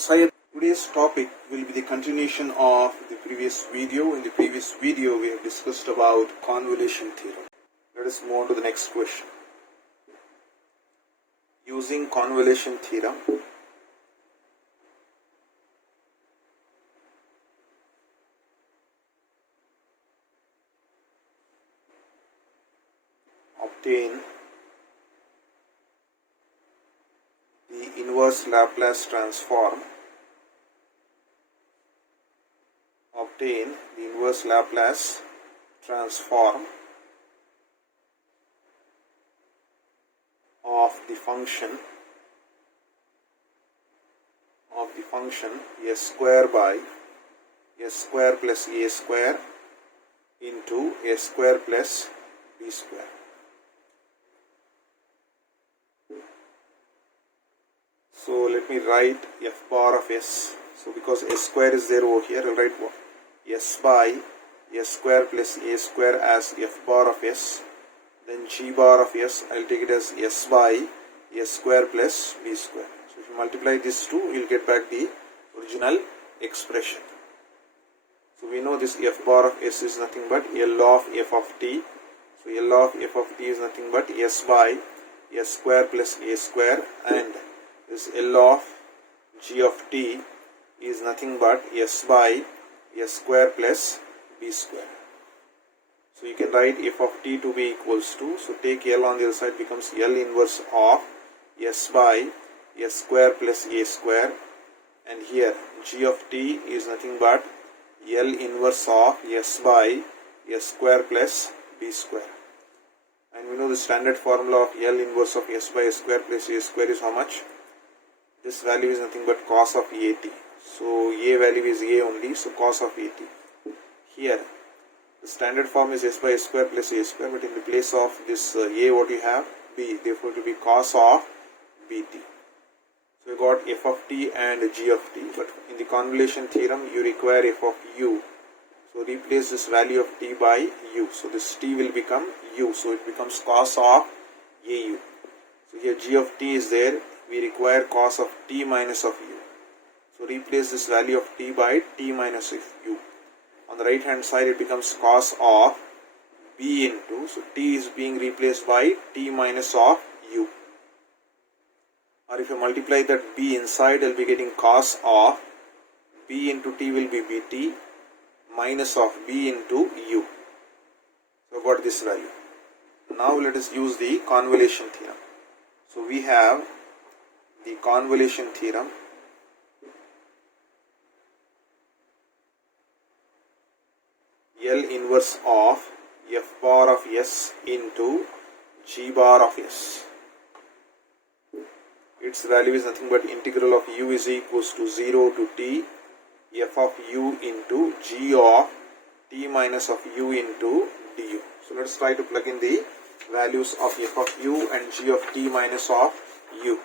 Syed. Today's topic will be the continuation of the previous video. In the previous video, we have discussed about convolution theorem. Let us move on to the next question. Using convolution theorem, obtain the inverse Laplace transform. Obtain the inverse Laplace transform of the function s square by s square plus a square into s square plus b square. So let me write f bar of s. So because s square is there over here, I'll write s by s square plus a square as f bar of s. Then g bar of s, I'll take it as s by s square plus b square. So if you multiply these two, you'll get back the original expression. So we know this f bar of s is nothing but L of f of t. So L of f of t is nothing but s by s square plus a square, and this L of g of t is nothing but s by s square plus b square. So you can write f of t to be equals to, so take L on the other side, becomes L inverse of s by s square plus a square, and here g of t is nothing but L inverse of s by s square plus b square. And we know the standard formula of L inverse of s by s square plus a square is how much? This value is nothing but cos of at. So a value is a only, so cos of at. Here the standard form is s by s square plus a square, but in the place of this a, what you have? B. Therefore it will be cos of bt. So you got f of t and g of t, but in the convolution theorem you require f of u. So replace this value of t by u. So this t will become u. So it becomes cos of au. So here g of t is there. We require cos of t minus of u. So replace this value of t by t minus of u. On the right hand side it becomes cos of b into, so t is being replaced by t minus of u. Or if you multiply that b inside, I'll be getting cos of b into t will be bt minus of b into u. So I've got this value. Now let us use the convolution theorem. So we have the convolution theorem. L inverse of f bar of s into g bar of s. Its value is nothing but integral of u is equals to 0 to t f of u into g of t minus of u into du. So let's try to plug in the values of f of u and g of t minus of u.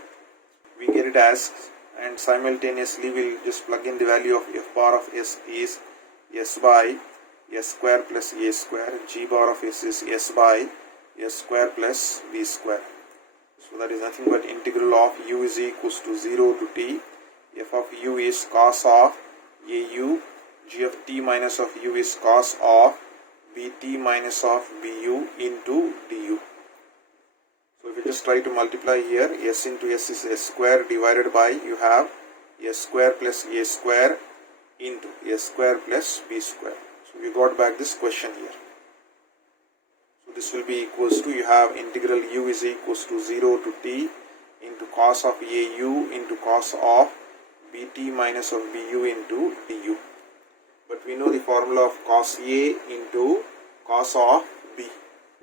We get it as, and simultaneously we'll just plug in the value of f bar of s is s by s square plus a square, g bar of s is s by s square plus b square. So that is nothing but integral of u is equals to 0 to t, f of u is cos of au, g of t minus of u is cos of bt minus of bu into du. So if you just try to multiply here, s into s is s square divided by, you have s square plus a square into s square plus b square. So we got back this question here. So this will be equals to, you have integral u is equals to 0 to t into cos of au into cos of bt minus of bu into du. But we know the formula of cos a into cos of b.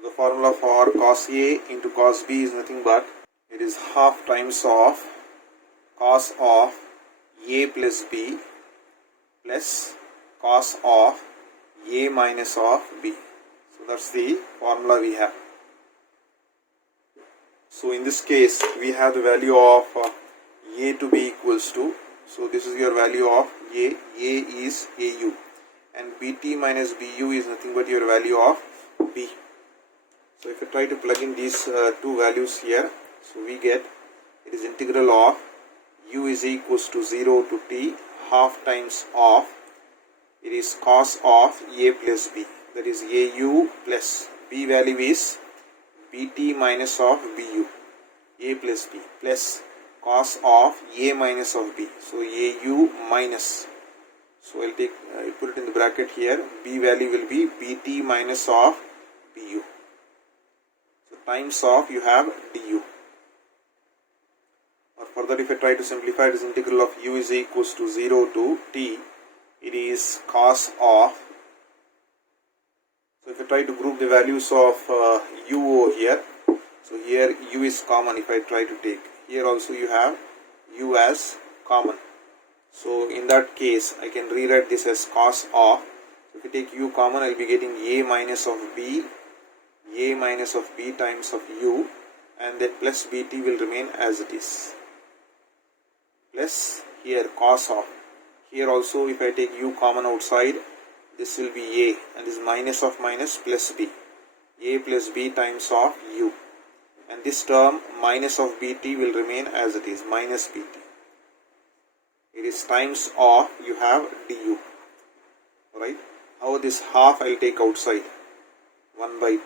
The formula for cos a into cos b is nothing but, it is half times of cos of a plus b plus cos of a minus of b. So that's the formula we have. So in this case we have the value of a to be equals to, so this is your value of a is au, and bt minus bu is nothing but your value of b. So if you try to plug in these two values here, so we get, it is integral of u is equals to 0 to t, half times of, it is cos of a plus b, that is au plus b value is bt minus of bu, a plus b plus cos of a minus of b, so au minus, so I'll put it in the bracket here, b value will be bt minus of bu, so times of you have du, or further if I try to simplify this integral of u is equals to 0 to t, it is cos of, so if I try to group the values of u over here, so here u is common if I try to take, here also you have u as common, so in that case I can rewrite this as cos of, so if you take u common I will be getting a minus of b times of u, and then plus bt will remain as it is, plus here cos of, here also if I take u common outside, this will be a, and this minus of minus plus b, a plus b times of u, and this term minus of bt will remain as it is, minus bt, it is times of you have du, alright. How this half I will take outside, 1 by 2.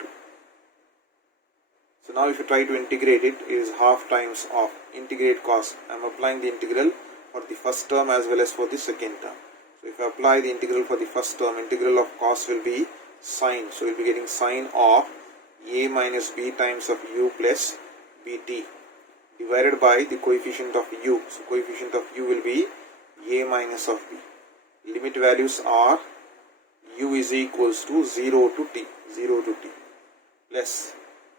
So now if you try to integrate it, it is half times of integrate cos. I am applying the integral for the first term as well as for the second term. So if I apply the integral for the first term, integral of cos will be sine. So we will be getting sine of a minus b times of u plus bt divided by the coefficient of u. So coefficient of u will be a minus of b. Limit values are u is equals to 0 to t, plus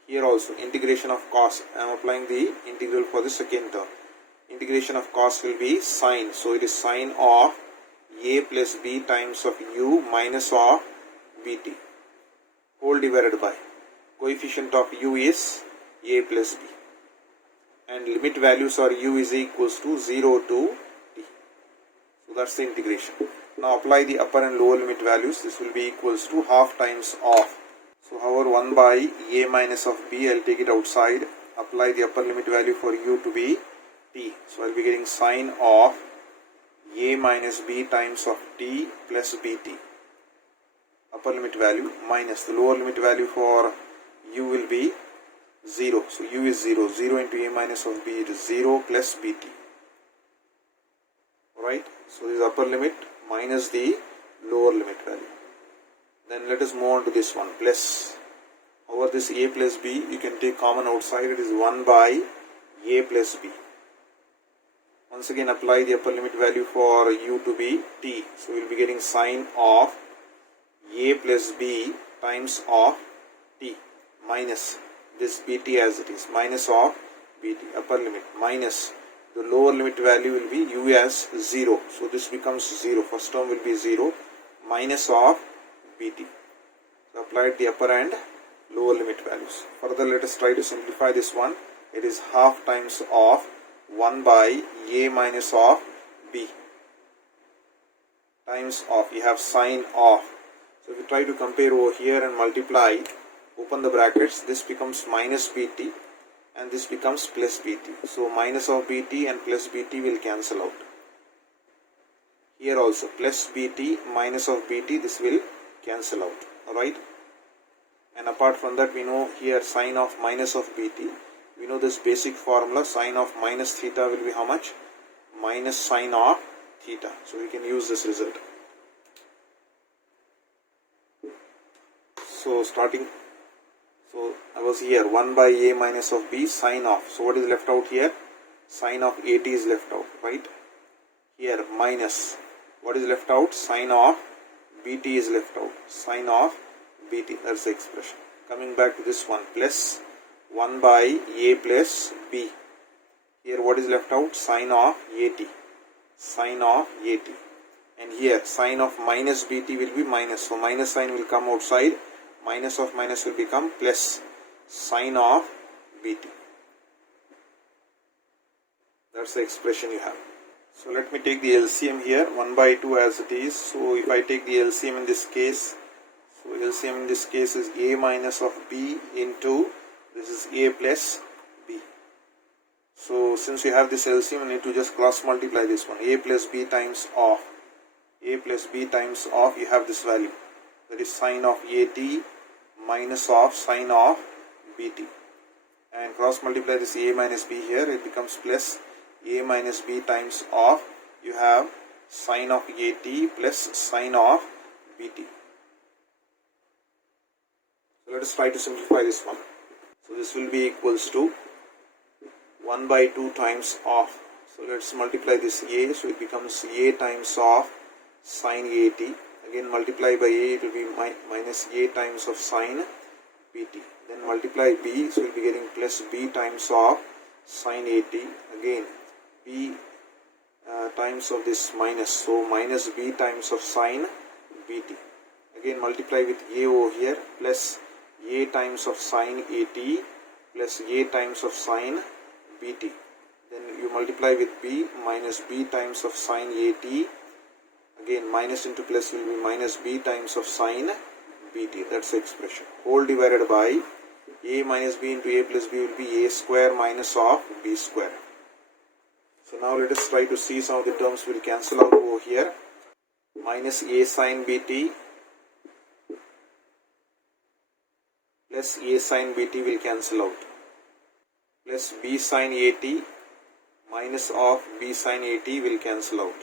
here also integration of cos, I am applying the integral for the second term. Integration of cos will be sine, so it is sine of a plus b times of u minus of bt whole divided by coefficient of u is a plus b, and limit values are u is equals to 0 to t. So that's the integration. Now apply the upper and lower limit values. This will be equals to half times of, so however 1 by a minus of b, I will take it outside, apply the upper limit value for u to be t, so I will be getting sine of a minus b times of t plus bt, upper limit value, minus the lower limit value for u will be 0, so u is 0, 0 into a minus of b, it is 0 plus bt, alright. So this is upper limit minus the lower limit value. Then let us move on to this one, plus, over this a plus b, you can take common outside, it is 1 by a plus b. Once again apply the upper limit value for u to be t, so we will be getting sine of a plus b times of t minus this bt as it is, minus of bt, upper limit, minus the lower limit value will be u as 0, so this becomes 0, first term will be 0, minus of bt. So applied the upper and lower limit values. Further let us try to simplify this one. It is half times of 1 by a minus of b times of, you have sine of. So if you try to compare over here and multiply, open the brackets, this becomes minus bt and this becomes plus bt. So minus of bt and plus bt will cancel out. Here also plus bt minus of bt, this will cancel out, alright. And apart from that, we know here sine of minus of bt, we know this basic formula, sine of minus theta will be how much? Minus sine of theta. So we can use this result. So starting, so I was here 1 by a minus of b sine of, so what is left out here? Sine of at is left out, right? Here minus, what is left out? Sine of bt is left out, sine of bt, that's the expression. Coming back to this one, plus 1 by a plus b. Here what is left out? Sine of at, sine of at. And here sine of minus bt will be minus, so minus sign will come outside, minus of minus will become plus sine of bt. That's the expression you have. So let me take the LCM here, 1 by 2 as it is. So if I take the LCM in this case, so LCM in this case is a minus of b into, this is a plus b. So since we have this LCM, we need to just cross multiply this one. A plus B times of A plus B times of, you have this value, that is sine of AT minus of sine of BT, and cross multiply this A minus B here, it becomes plus A minus B times of, you have sine of AT plus sine of BT. So let us try to simplify this one. So this will be equals to 1 by 2 times of, so let's multiply this A, so it becomes A times of sine AT, again multiply by A, it will be minus A times of sine BT, then multiply B, so we will be getting plus B times of sine AT, again B times of this minus, so minus B times of sine BT, again multiply with A over here, plus A times of sine AT plus A times of sine BT, then you multiply with B, minus B times of sine AT, again minus into plus will be minus B times of sine BT, that's the expression, whole divided by A minus B into A plus B will be A square minus of B square. So now let us try to see some of the terms will cancel out over here. Minus A sine BT plus A sine BT will cancel out, plus B sine AT minus of B sine AT will cancel out.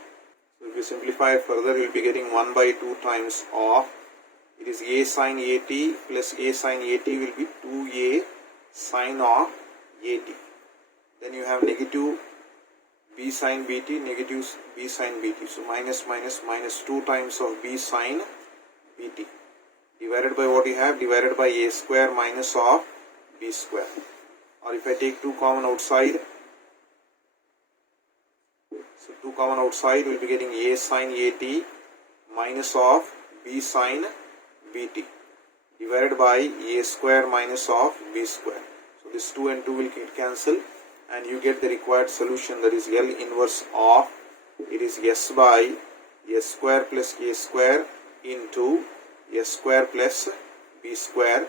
So if you simplify further, you will be getting 1 by 2 times of, it is A sine AT plus A sine AT will be 2A sine of AT. Then you have negative B sine BT, negative B sine BT. So minus minus minus 2 times of B sine BT divided by what you have, divided by A square minus of B square. Or if I take 2 common outside, so 2 common outside, we will be getting A sine AT minus of B sine BT divided by A square minus of B square. So this 2 and 2 will get cancelled, and you get the required solution, that is L inverse of, it is S by S square plus A square into S square plus B square.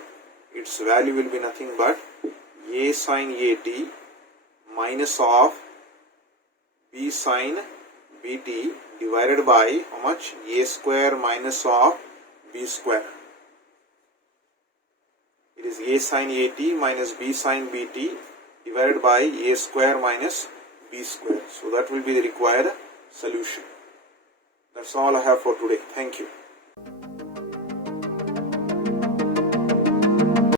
Its value will be nothing but A sine AT minus of B sine BT divided by how much? A square minus of B square. It is A sine AT minus B sine BT divided by A square minus B square. So that will be the required solution. That's all I have for today. Thank you.